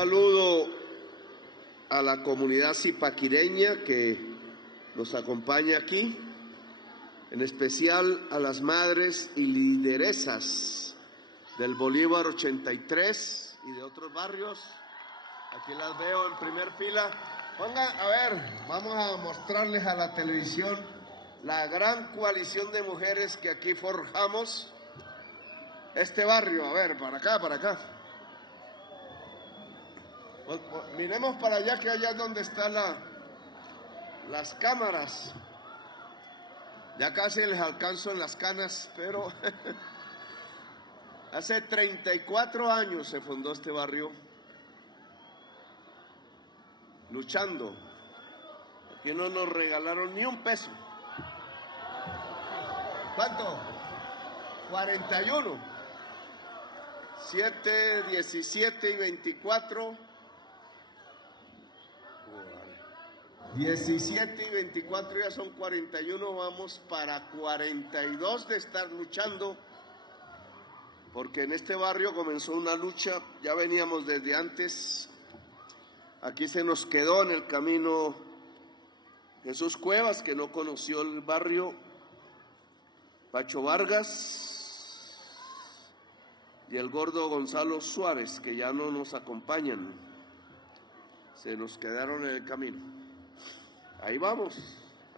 saludo a la comunidad zipaquireña que nos acompaña aquí, en especial a las madres y lideresas del Bolívar 83 y de otros barrios. Aquí las veo en primer fila. Pongan, a ver, vamos a mostrarles a la televisión la gran coalición de mujeres que aquí forjamos este barrio. A ver, para acá, para acá. Miremos para allá, que allá es donde están las cámaras. Ya casi les alcanzo en las canas, pero hace 34 años se fundó este barrio, luchando. Aquí no nos regalaron ni un peso. ¿Cuánto? 41. 7, 17 y 24. 17 y 24 ya son 41, vamos para 42 de estar luchando, porque en este barrio comenzó una lucha, ya veníamos desde antes. Aquí se nos quedó en el camino Jesús Cuevas, que no conoció el barrio, Pacho Vargas y el gordo Gonzalo Suárez, que ya no nos acompañan, se nos quedaron en el camino. Ahí vamos,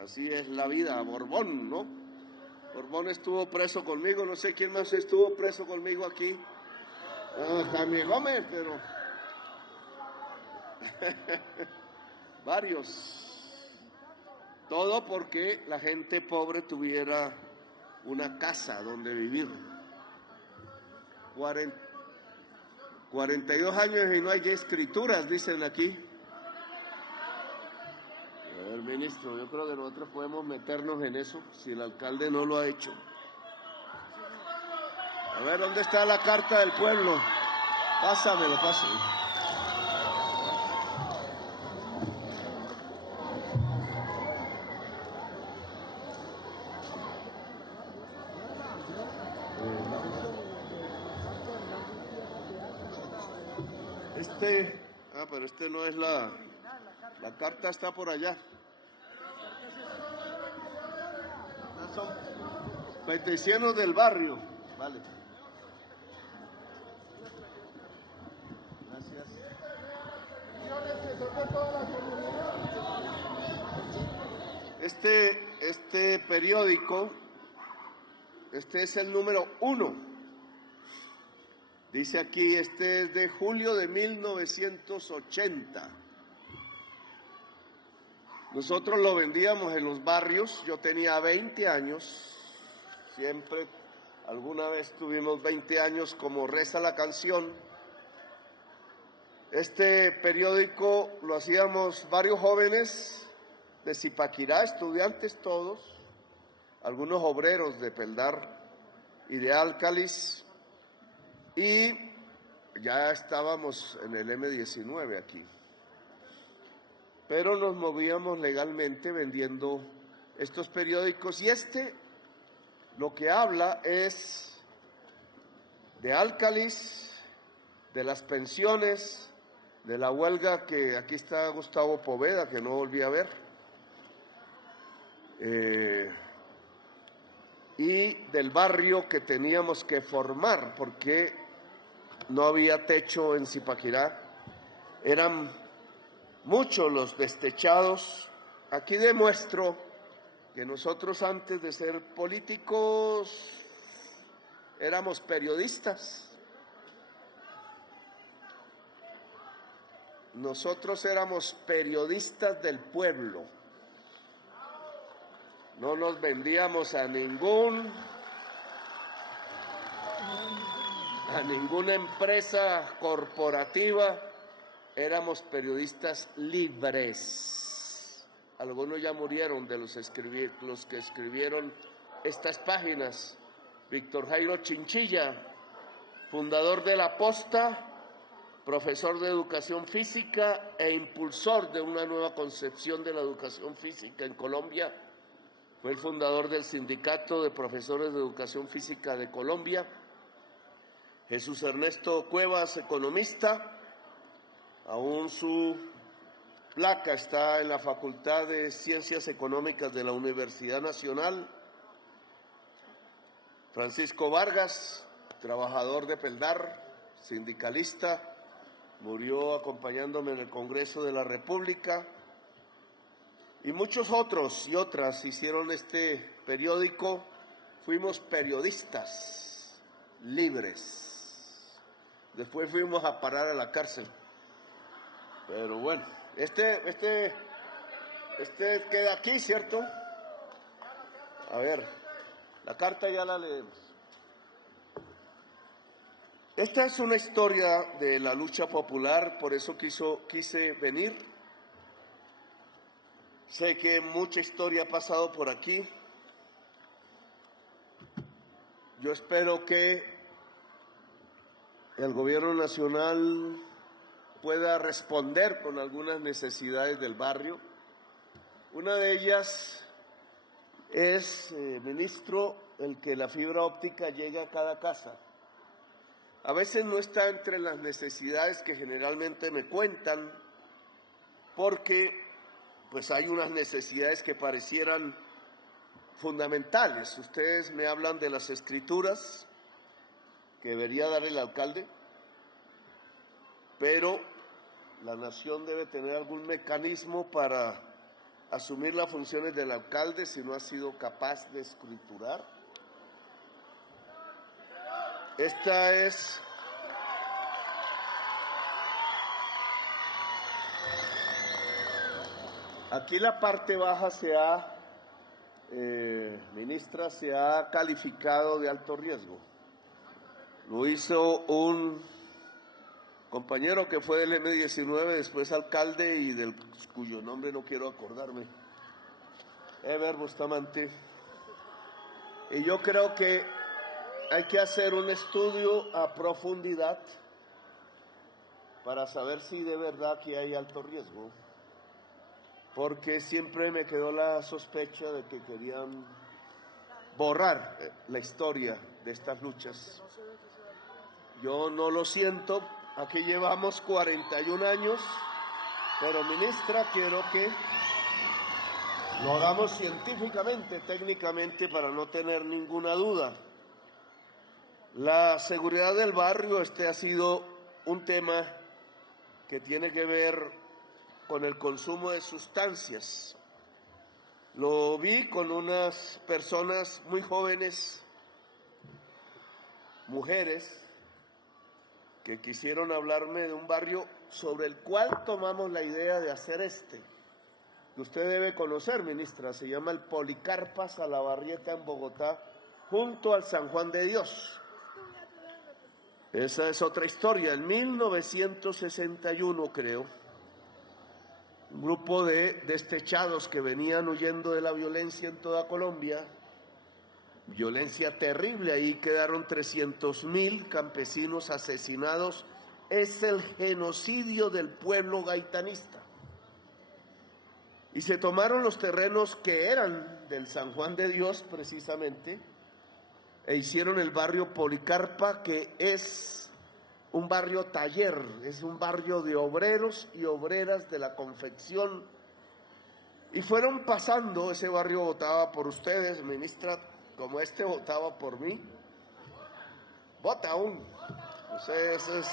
así es la vida. Borbón, ¿no? Borbón estuvo preso conmigo, no sé quién más estuvo preso conmigo aquí. Jaime Gómez, pero varios. Todo porque la gente pobre tuviera una casa donde vivir. 42 años y no hay escrituras, dicen aquí. A ver, ministro, yo creo que nosotros podemos meternos en eso, si el alcalde no lo ha hecho. A ver, ¿dónde está la carta del pueblo? Pásamelo, pásamelo. Pero este no es la carta, está por allá. Estas son peticiones del barrio. Vale. Gracias. Este periódico, este es el número 1. Dice aquí, este es de julio de 1980. Nosotros lo vendíamos en los barrios, yo tenía 20 años, siempre, alguna vez tuvimos 20 años, como reza la canción. Este periódico lo hacíamos varios jóvenes de Zipaquirá, estudiantes todos, algunos obreros de Peldar y de Álcalis, y ya estábamos en el M19 aquí. Pero nos movíamos legalmente vendiendo estos periódicos, y lo que habla es de Álcalis, de las pensiones, de la huelga, que aquí está Gustavo Poveda, que no volví a ver, y del barrio que teníamos que formar, porque no había techo en Zipaquirá, eran muchos los destechados. Aquí demuestro que nosotros, antes de ser políticos, éramos periodistas. Nosotros éramos periodistas del pueblo. No nos vendíamos a ninguna empresa corporativa, éramos periodistas libres. Algunos ya murieron de los que escribieron estas páginas. Víctor Jairo Chinchilla, fundador de La Posta, profesor de educación física e impulsor de una nueva concepción de la educación física en Colombia. Fue el fundador del Sindicato de Profesores de Educación Física de Colombia. Jesús Ernesto Cuevas, economista, Aún su placa está en la Facultad de Ciencias Económicas de la Universidad Nacional. Francisco Vargas, trabajador de Peldar, sindicalista, murió acompañándome en el Congreso de la República. Y muchos otros y otras hicieron este periódico. Fuimos periodistas libres. Después fuimos a parar a la cárcel. Pero bueno, este queda aquí, ¿cierto? A ver, la carta ya la leemos. Esta es una historia de la lucha popular, por eso quise venir. Sé que mucha historia ha pasado por aquí. Yo espero que el gobierno nacional pueda responder con algunas necesidades del barrio. Una de ellas es, ministro, el que la fibra óptica llegue a cada casa. A veces no está entre las necesidades que generalmente me cuentan, porque pues hay unas necesidades que parecieran fundamentales. Ustedes me hablan de las escrituras que debería dar el alcalde, pero la nación debe tener algún mecanismo para asumir las funciones del alcalde si no ha sido capaz de escriturar. Esta es aquí la parte baja ministra, se ha calificado de alto riesgo. Lo hizo un compañero que fue del M19, después alcalde y cuyo nombre no quiero acordarme, Eber Bustamante. Y yo creo que hay que hacer un estudio a profundidad para saber si de verdad aquí hay alto riesgo, porque siempre me quedó la sospecha de que querían borrar la historia de estas luchas. Yo no lo siento, aquí llevamos 41 años, pero ministra, quiero que lo hagamos científicamente, técnicamente, para no tener ninguna duda. La seguridad del barrio, ha sido un tema que tiene que ver con el consumo de sustancias. Lo vi con unas personas muy jóvenes, mujeres, que quisieron hablarme de un barrio sobre el cual tomamos la idea de hacer que usted debe conocer, ministra. Se llama el Policarpa Salabarrieta en Bogotá, junto al San Juan de Dios. Esa es otra historia. En 1961, creo, un grupo de destechados que venían huyendo de la violencia en toda Colombia, violencia terrible, ahí quedaron 300.000 campesinos asesinados. Es el genocidio del pueblo gaitanista. Y se tomaron los terrenos que eran del San Juan de Dios, precisamente, e hicieron el barrio Policarpa, que es un barrio taller, es un barrio de obreros y obreras de la confección. Y fueron pasando, ese barrio votaba por ustedes, ministra, como votaba por mí. Vota aún. Eso es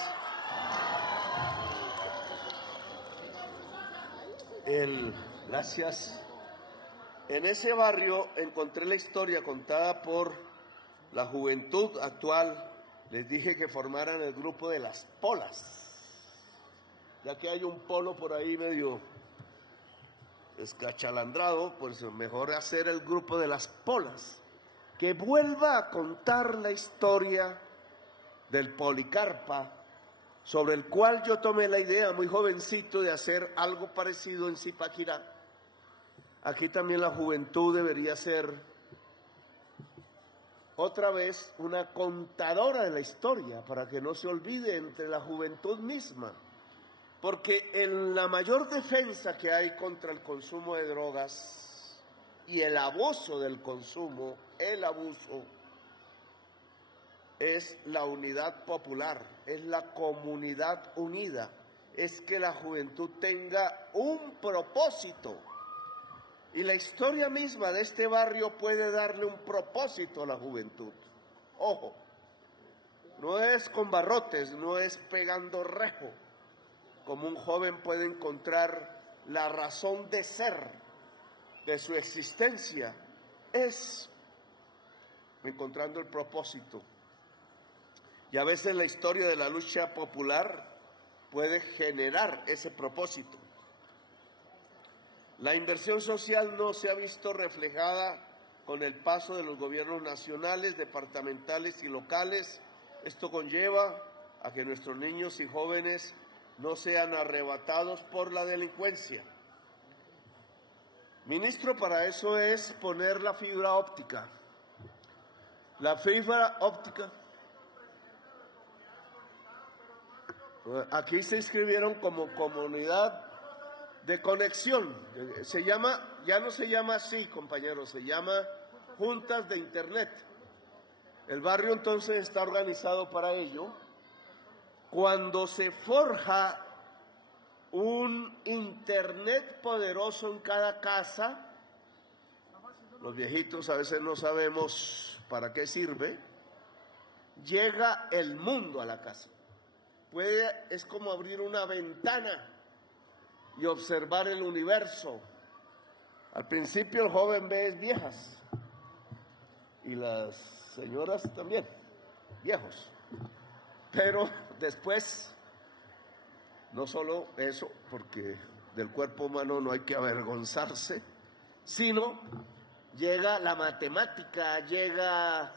gracias. En ese barrio encontré la historia contada por la juventud actual. Les dije que formaran el grupo de las polas, ya que hay un polo por ahí medio escachalandrado, pues mejor hacer el grupo de las polas, que vuelva a contar la historia del Policarpa, sobre el cual yo tomé la idea muy jovencito de hacer algo parecido en Zipaquirá. Aquí también la juventud debería ser otra vez una contadora de la historia, para que no se olvide entre la juventud misma, porque en la mayor defensa que hay contra el consumo de drogas y el abuso del consumo, el abuso, es la unidad popular, es la comunidad unida, es que la juventud tenga un propósito. Y la historia misma de este barrio puede darle un propósito a la juventud. Ojo, no es con barrotes, no es pegando rejo, como un joven puede encontrar la razón de ser de su existencia, es encontrando el propósito. Y a veces la historia de la lucha popular puede generar ese propósito. La inversión social no se ha visto reflejada con el paso de los gobiernos nacionales, departamentales y locales. Esto conlleva a que nuestros niños y jóvenes no sean arrebatados por la delincuencia. Ministro, para eso es poner la fibra óptica. La fibra óptica. Aquí se inscribieron como comunidad de conexión. Se llama, ya no se llama así, compañeros, se llama juntas de internet. El barrio entonces está organizado para ello. Cuando se forja un internet poderoso en cada casa, los viejitos a veces no sabemos para qué sirve, llega el mundo a la casa. Es como abrir una ventana y observar el universo. Al principio el joven ve viejas y las señoras también, viejos. Pero después, no solo eso, porque del cuerpo humano no hay que avergonzarse, sino llega la matemática, llega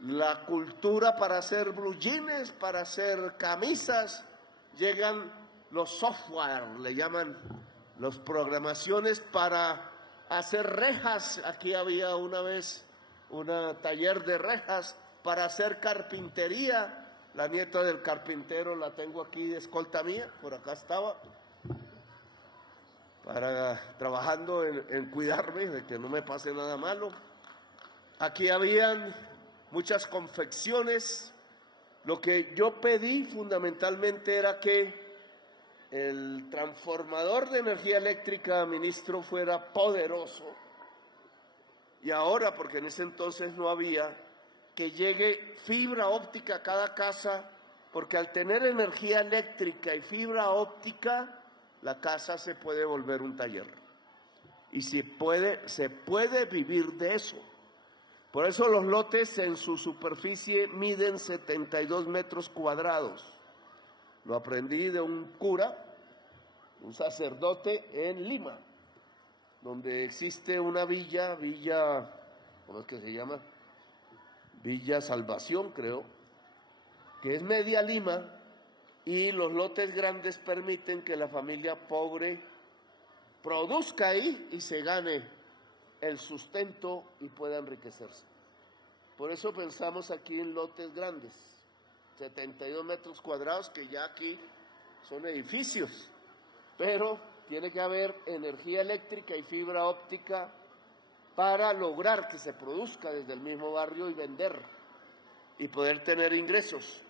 la cultura para hacer blue jeans, para hacer camisas, llegan los software, le llaman las programaciones para hacer rejas. Aquí había una vez un taller de rejas para hacer carpintería. La nieta del carpintero la tengo aquí de escolta mía, por acá estaba, trabajando en cuidarme de que no me pase nada malo. Aquí habían muchas confecciones. Lo que yo pedí fundamentalmente era que el transformador de energía eléctrica, ministro, fuera poderoso. Y ahora, porque en ese entonces no había, que llegue fibra óptica a cada casa, porque al tener energía eléctrica y fibra óptica, la casa se puede volver un taller. Y se puede vivir de eso. Por eso los lotes en su superficie miden 72 metros cuadrados. Lo aprendí de un cura, un sacerdote en Lima, donde existe una villa, ¿cómo es que se llama? Villa Salvación, creo, que es media Lima, y los lotes grandes permiten que la familia pobre produzca ahí y se gane el sustento y pueda enriquecerse. Por eso pensamos aquí en lotes grandes, 72 metros cuadrados, que ya aquí son edificios, pero tiene que haber energía eléctrica y fibra óptica para lograr que se produzca desde el mismo barrio y vender y poder tener ingresos.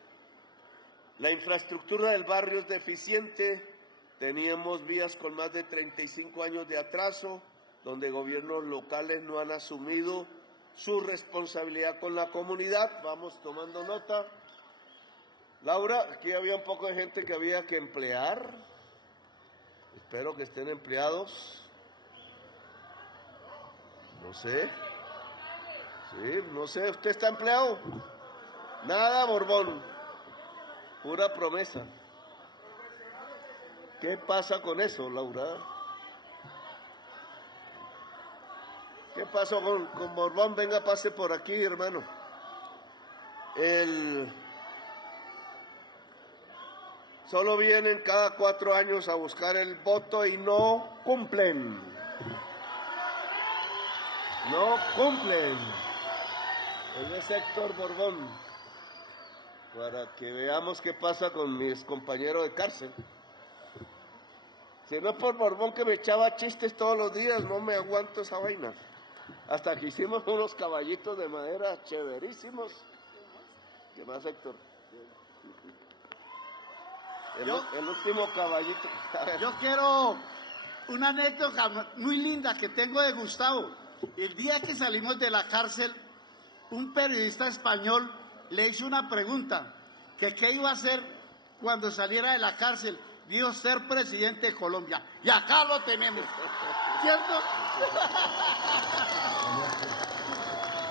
La infraestructura del barrio es deficiente. Teníamos vías con más de 35 años de atraso, donde gobiernos locales no han asumido su responsabilidad con la comunidad. Vamos tomando nota. Laura, aquí había un poco de gente que había que emplear. Espero que estén empleados. No sé. Sí, no sé, ¿usted está empleado? Nada, Borbón. Pura promesa. ¿Qué pasa con eso, Laura? ¿Qué pasó con Borbón? Venga, pase por aquí, hermano. Solo vienen cada 4 años a buscar el voto y no cumplen. No cumplen. Es Héctor Borbón. Para que veamos qué pasa con mis compañeros de cárcel. Si no es por Borbón, que me echaba chistes todos los días, no me aguanto esa vaina. Hasta que hicimos unos caballitos de madera chéverísimos. ¿Qué más, Héctor? El último caballito. Yo quiero una anécdota muy linda que tengo de Gustavo. El día que salimos de la cárcel, un periodista español le hizo una pregunta, que qué iba a hacer cuando saliera de la cárcel. Dijo ser presidente de Colombia. Y acá lo tenemos, ¿cierto?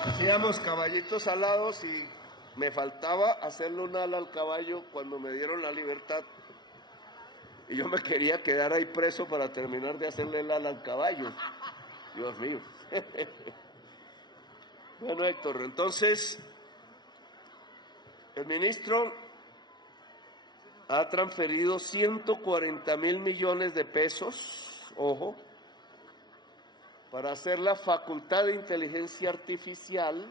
Hacíamos caballitos alados y me faltaba hacerle un ala al caballo cuando me dieron la libertad. Y yo me quería quedar ahí preso para terminar de hacerle el ala al caballo. Dios mío. Bueno, Héctor, entonces el ministro ha transferido 140.000 millones de pesos, ojo, para hacer la Facultad de Inteligencia Artificial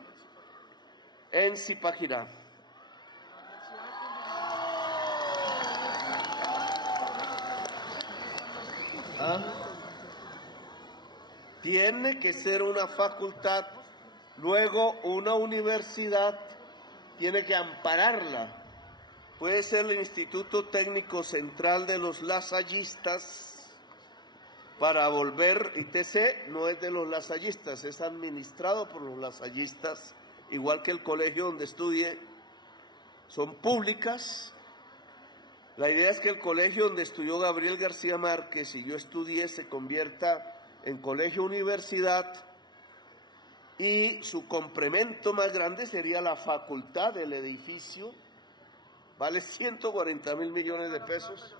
en Zipaquirá. Tiene que ser una facultad, luego una universidad tiene que ampararla. Puede ser el Instituto Técnico Central de los Lasallistas para volver, ITC no es de los lasallistas, es administrado por los lasallistas, igual que el colegio donde estudie, son públicas. La idea es que el colegio donde estudió Gabriel García Márquez y yo estudié se convierta en colegio universidad y su complemento más grande sería la facultad del edificio, vale 140.000 millones de pesos,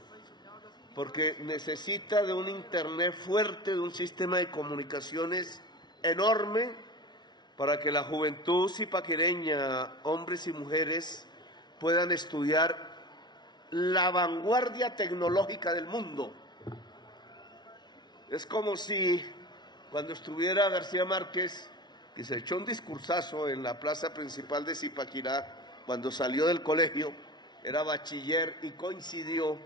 porque necesita de un internet fuerte, de un sistema de comunicaciones enorme para que la juventud zipaquireña, hombres y mujeres, puedan estudiar la vanguardia tecnológica del mundo. Es como si cuando estuviera García Márquez, que se echó un discursazo en la plaza principal de Zipaquirá, cuando salió del colegio, era bachiller y coincidió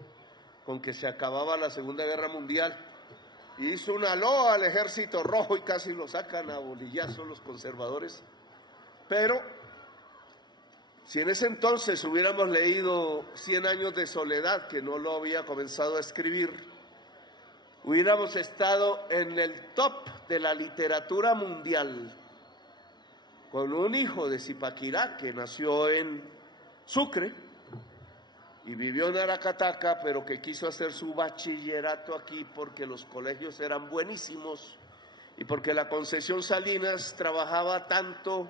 con que se acababa la Segunda Guerra Mundial, y hizo una loa al Ejército Rojo y casi lo sacan a bolillazos los conservadores. Pero si en ese entonces hubiéramos leído 100 años de soledad, que no lo había comenzado a escribir, hubiéramos estado en el top de la literatura mundial, con un hijo de Zipaquirá que nació en Sucre y vivió en Aracataca, pero que quiso hacer su bachillerato aquí porque los colegios eran buenísimos y porque la Concesión Salinas trabajaba tanto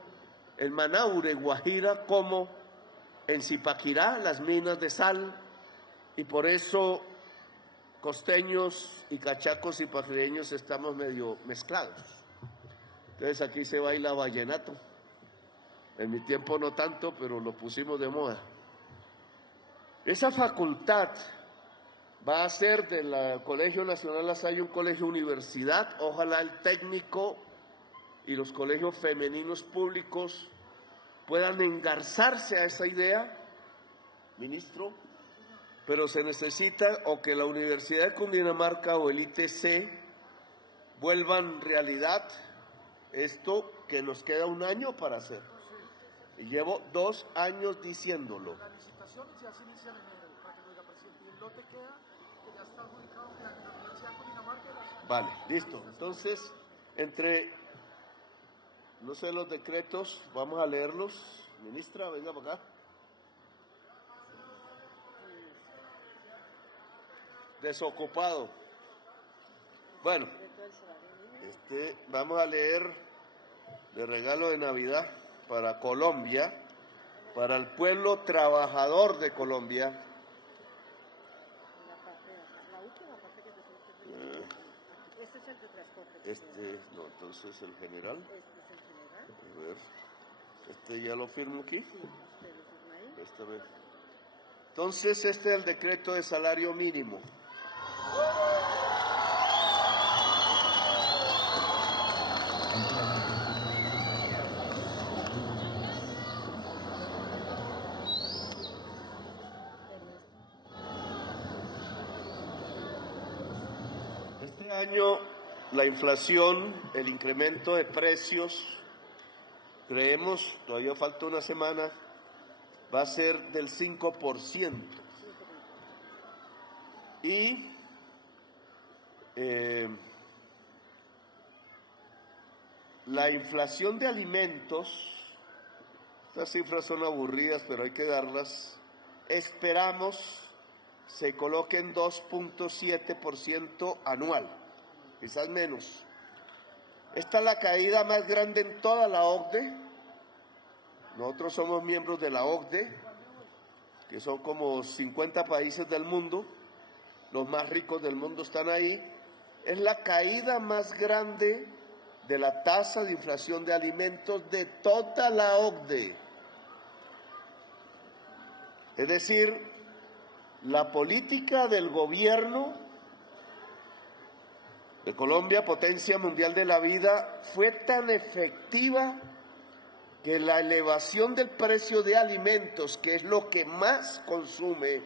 en Manaure, Guajira, como en Zipaquirá, las minas de sal, y por eso costeños y cachacos zipaquireños estamos medio mezclados. Entonces aquí se baila vallenato. En mi tiempo no tanto, pero lo pusimos de moda. Esa facultad va a ser del Colegio Nacional Lasalle un colegio universidad. Ojalá el técnico y los colegios femeninos públicos puedan engarzarse a esa idea, ministro, pero se necesita o que la Universidad de Cundinamarca o el ITC vuelvan realidad esto que nos queda un año para hacer. Y llevo 2 años diciéndolo. La licitación ya se inicia en enero, para que lo diga presidente. Y el lote queda, que ya está adjudicado en la Universidad de Cundinamarca. Vale, listo. Entonces, entre, no sé, los decretos, vamos a leerlos. Ministra, venga para acá. Desocupado. Bueno, vamos a leer de regalo de Navidad para Colombia, para el pueblo trabajador de Colombia. La última parte que este es el de transporte. No, entonces el general. Este es el general. A ver, ya lo firmo aquí. Sí, usted lo firma ahí. Esta vez. Entonces es el decreto de salario mínimo. Este año la inflación, el incremento de precios, creemos, todavía falta una semana, va a ser del 5%. y la inflación de alimentos, estas cifras son aburridas, pero hay que darlas, esperamos se coloque en 2.7% anual, quizás menos. Esta es la caída más grande en toda la OCDE. Nosotros somos miembros de la OCDE, que son como 50 países del mundo, los más ricos del mundo están ahí. Es la caída más grande de la tasa de inflación de alimentos de toda la OCDE. Es decir, la política del gobierno de Colombia, potencia mundial de la vida, fue tan efectiva que la elevación del precio de alimentos, que es lo que más consume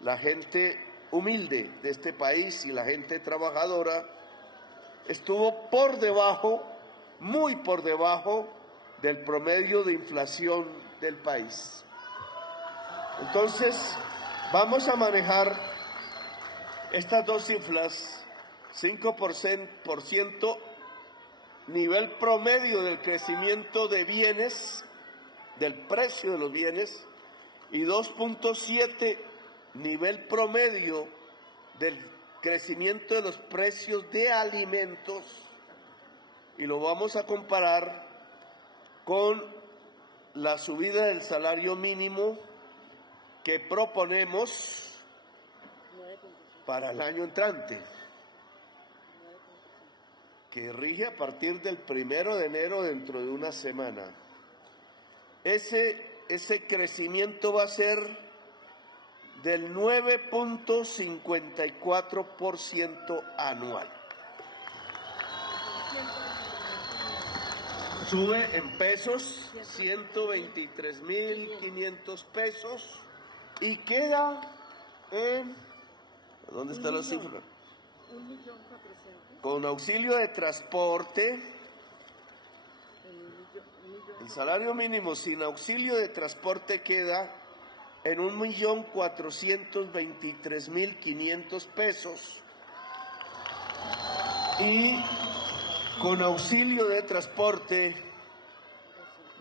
la gente humilde de este país y la gente trabajadora, estuvo por debajo, muy por debajo del promedio de inflación del país. Entonces, vamos a manejar estas dos cifras, 5% nivel promedio del crecimiento de bienes, del precio de los bienes, y 2.7 nivel promedio del crecimiento de los precios de alimentos, y lo vamos a comparar con la subida del salario mínimo que proponemos para el año entrante, que rige a partir del 1 de enero, dentro de una semana. Ese crecimiento va a ser del 9.54% anual. Sube en pesos, 123.500 pesos, y queda en... ¿Dónde está la cifra? 1.400.000. Con auxilio de transporte, el salario mínimo sin auxilio de transporte queda en 1.423.500 pesos, y con auxilio de transporte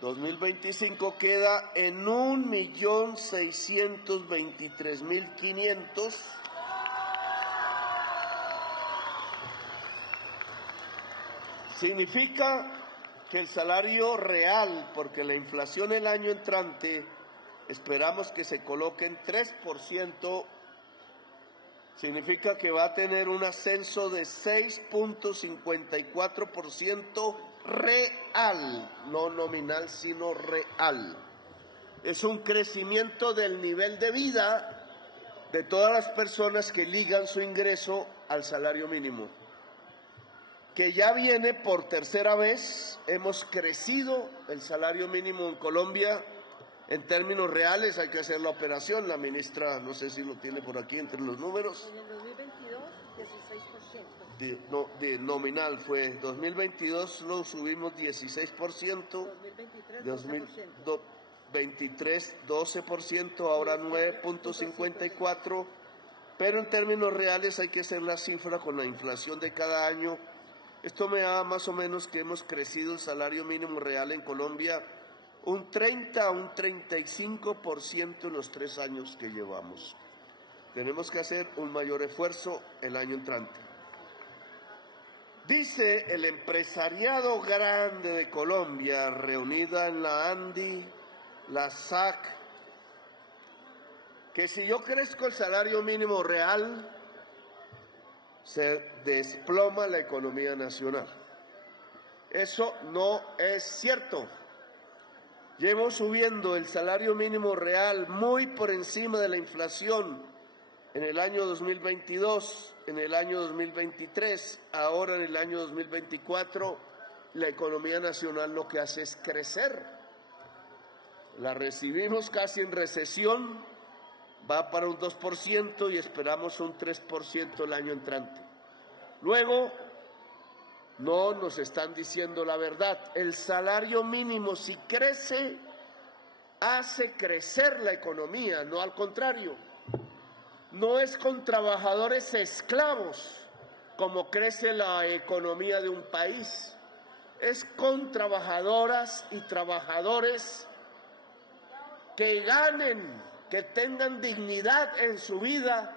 2025 queda en 1.623.500. Significa que el salario real, porque la inflación el año entrante esperamos que se coloque en 3%, significa que va a tener un ascenso de 6.54% real, no nominal, sino real. Es un crecimiento del nivel de vida de todas las personas que ligan su ingreso al salario mínimo, que ya viene por tercera vez. Hemos crecido el salario mínimo en Colombia en términos reales. Hay que hacer la operación, la ministra no sé si lo tiene por aquí entre los números. En el 2022, 16%. De nominal fue 2022 lo subimos 16%, 2023, 12%. 2023 12%, ahora 9.54%, pero en términos reales hay que hacer la cifra con la inflación de cada año. Esto me da más o menos que hemos crecido el salario mínimo real en Colombia un 30 a un 35% en los 3 años que llevamos. Tenemos que hacer un mayor esfuerzo el año entrante. Dice el empresariado grande de Colombia, reunida en la ANDI, la SAC, que si yo crezco el salario mínimo real, se desploma la economía nacional. Eso no es cierto. Llevo subiendo el salario mínimo real muy por encima de la inflación en el año 2022, en el año 2023, ahora en el año 2024, la economía nacional lo que hace es crecer. La recibimos casi en recesión, va para un 2% y esperamos un 3% el año entrante. Luego, no nos están diciendo la verdad. El salario mínimo, si crece, hace crecer la economía, no al contrario. no es con trabajadores esclavos como crece la economía de un país, es con trabajadoras y trabajadores que ganen, que tengan dignidad en su vida,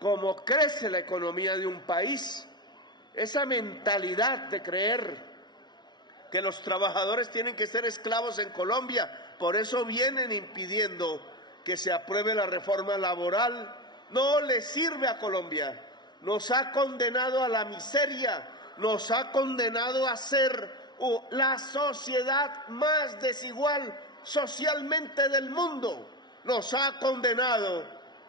como crece la economía de un país. Esa mentalidad de creer que los trabajadores tienen que ser esclavos en Colombia, por eso vienen impidiendo que se apruebe la reforma laboral, no le sirve a Colombia. Nos ha condenado a la miseria, nos ha condenado a ser la sociedad más desigual socialmente del mundo, nos ha condenado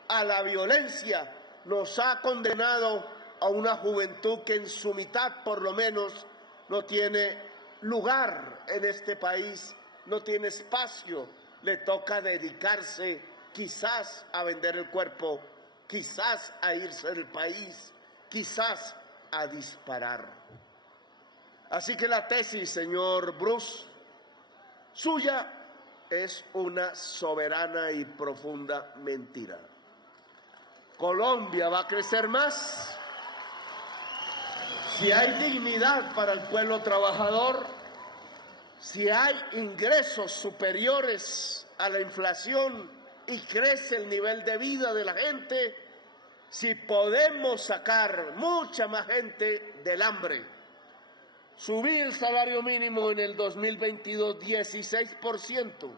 a la violencia, nos ha condenado a una juventud que en su mitad por lo menos no tiene lugar en este país, no tiene espacio, le toca dedicarse quizás a vender el cuerpo, quizás a irse del país, quizás a disparar. Así que la tesis, señor Bruce, suya es una soberana y profunda mentira. Colombia va a crecer más si hay dignidad para el pueblo trabajador, si hay ingresos superiores a la inflación y crece el nivel de vida de la gente, si podemos sacar mucha más gente del hambre. Subí el salario mínimo en el 2022 16%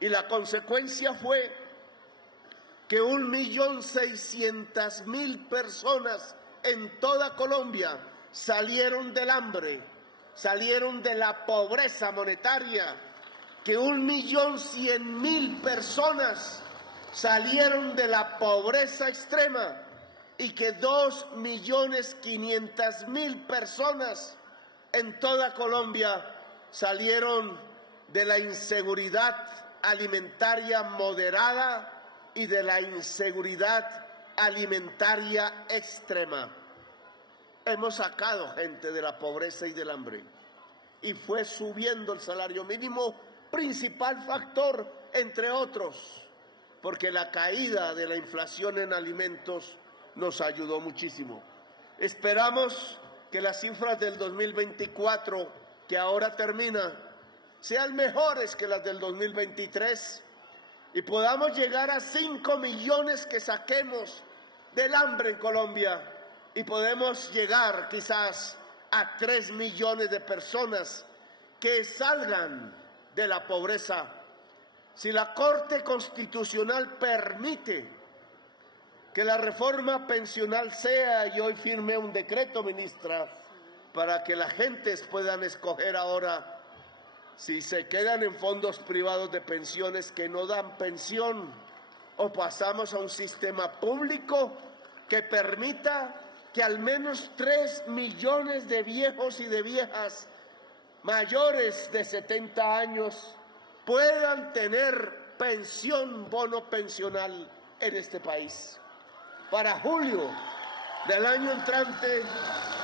y la consecuencia fue que 1.600.000 personas en toda Colombia salieron del hambre, salieron de la pobreza monetaria, que 1.100.000 personas salieron de la pobreza extrema y que 2.500.000 personas en toda Colombia salieron de la inseguridad alimentaria moderada y de la inseguridad alimentaria extrema. Hemos sacado gente de la pobreza y del hambre y fue subiendo el salario mínimo, principal factor entre otros, porque la caída de la inflación en alimentos nos ayudó muchísimo. Esperamos que las cifras del 2024, que ahora termina, sean mejores que las del 2023 y podamos llegar a 5 millones que saquemos del hambre en Colombia y podemos llegar quizás a 3 millones de personas que salgan de la pobreza. Si la Corte Constitucional permite que la reforma pensional sea, y hoy firmé un decreto, ministra, para que las gentes puedan escoger ahora si se quedan en fondos privados de pensiones que no dan pensión o pasamos a un sistema público que permita que al menos 3 millones de viejos y de viejas mayores de 70 años puedan tener pensión, bono pensional en este país. Para julio del año entrante,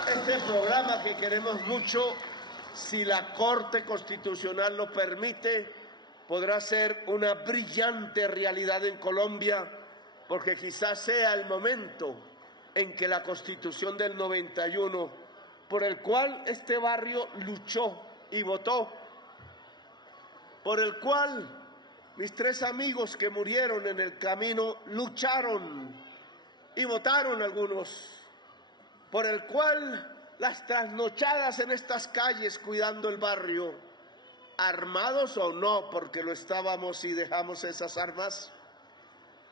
este programa que queremos mucho, si la Corte Constitucional lo permite, podrá ser una brillante realidad en Colombia, porque quizás sea el momento en que la Constitución del 91, por el cual este barrio luchó y votó, por el cual mis 3 amigos que murieron en el camino lucharon y votaron algunos, por el cual las trasnochadas en estas calles cuidando el barrio, armados o no, porque lo estábamos y dejamos esas armas,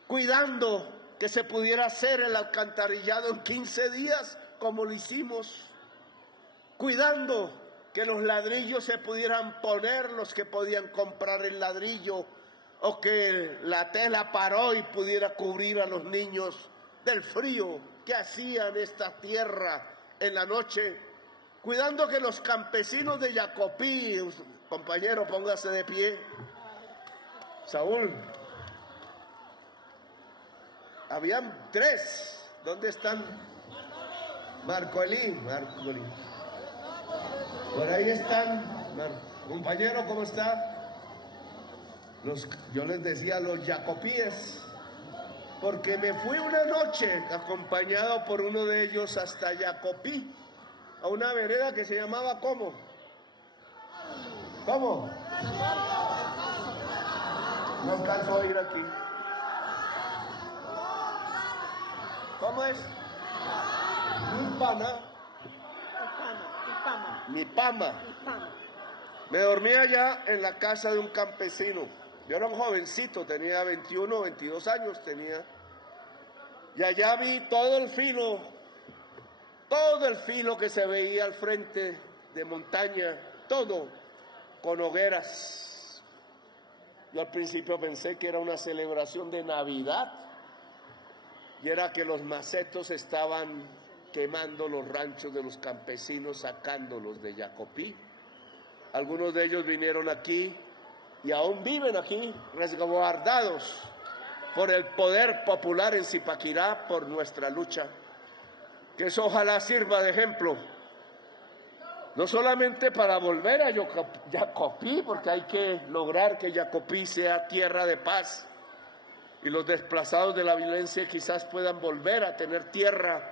cuidando que se pudiera hacer el alcantarillado en 15 días, como lo hicimos, cuidando que los ladrillos se pudieran poner los que podían comprar el ladrillo, o que la tela paró y pudiera cubrir a los niños del frío que hacían esta tierra en la noche, cuidando que los campesinos de Yacopí, compañero, póngase de pie, Saúl, habían 3, ¿dónde están? Marcolí, por ahí están, compañero, ¿cómo está? Yo les decía los Yacopíes, porque me fui una noche acompañado por uno de ellos hasta Jacopí, a una vereda que se llamaba ¿cómo? ¿Cómo? No alcanzo a ir aquí. ¿Cómo es? Ipama. Mipama. Me dormía allá en la casa de un campesino. Yo era un jovencito, tenía 21 o 22 años tenía. Y allá vi todo el filo que se veía al frente de montaña, todo con hogueras. Yo al principio pensé que era una celebración de Navidad y era que los macetos estaban quemando los ranchos de los campesinos, sacándolos de Jacopí. Algunos de ellos vinieron aquí y aún viven aquí, resguardados por el poder popular en Zipaquirá, por nuestra lucha. Que eso ojalá sirva de ejemplo, no solamente para volver a Jacopí, porque hay que lograr que Jacopí sea tierra de paz y los desplazados de la violencia quizás puedan volver a tener tierra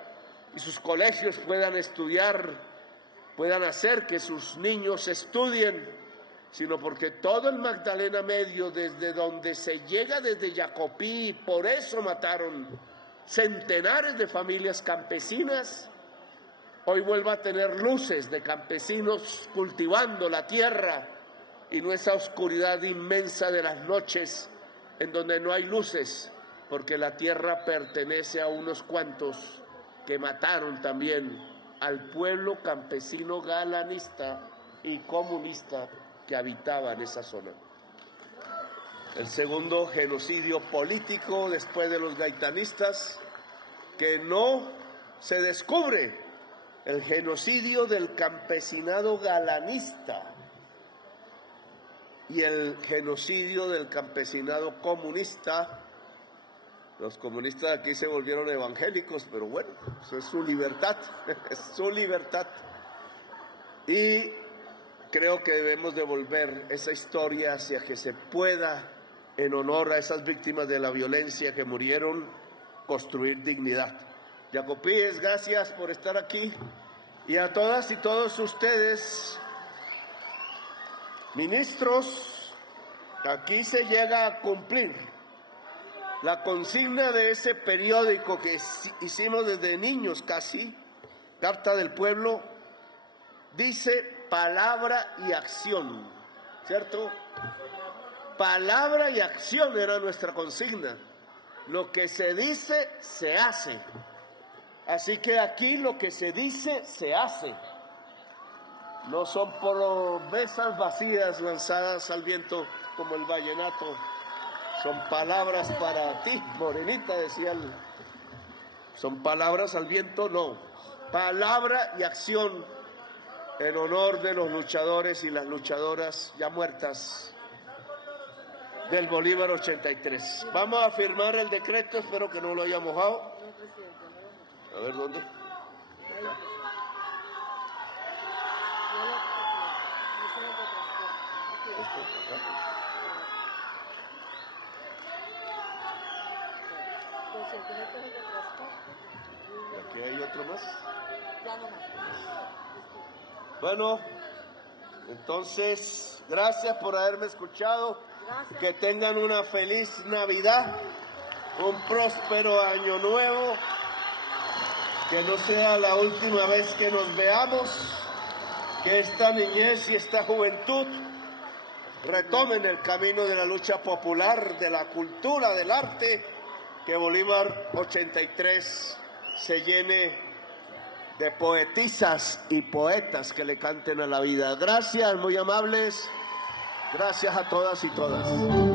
y sus colegios puedan estudiar, puedan hacer que sus niños estudien, sino porque todo el Magdalena Medio, desde donde se llega desde Jacopí, por eso mataron centenares de familias campesinas, hoy vuelva a tener luces de campesinos cultivando la tierra y no esa oscuridad inmensa de las noches en donde no hay luces, porque la tierra pertenece a unos cuantos que mataron también al pueblo campesino galanista y comunista que habitaba en esa zona. El segundo genocidio político después de los gaitanistas, que no se descubre, el genocidio del campesinado galanista y el genocidio del campesinado comunista. Los comunistas aquí se volvieron evangélicos, pero bueno, eso es su libertad, es su libertad. Y creo que debemos devolver esa historia hacia que se pueda, en honor a esas víctimas de la violencia que murieron, construir dignidad. Jacopíes, gracias por estar aquí. Y a todas y todos ustedes, ministros, aquí se llega a cumplir la consigna de ese periódico que hicimos desde niños casi, Carta del Pueblo, dice palabra y acción, ¿cierto? Palabra y acción era nuestra consigna. Lo que se dice, se hace. Así que aquí lo que se dice, se hace. No son promesas vacías lanzadas al viento como el vallenato. Son palabras para ti, morenita, decía él. Son palabras al viento, no. Palabra y acción en honor de los luchadores y las luchadoras ya muertas del Bolívar 83. Vamos a firmar el decreto, espero que no lo haya mojado. A ver, ¿dónde? Aquí hay otro más. Bueno, entonces, gracias por haberme escuchado. Que tengan una feliz Navidad, un próspero año nuevo. Que no sea la última vez que nos veamos. Que esta niñez y esta juventud retomen el camino de la lucha popular, de la cultura, del arte. Que Bolívar 83 se llene de poetisas y poetas que le canten a la vida. Gracias, muy amables. Gracias a todas y todas.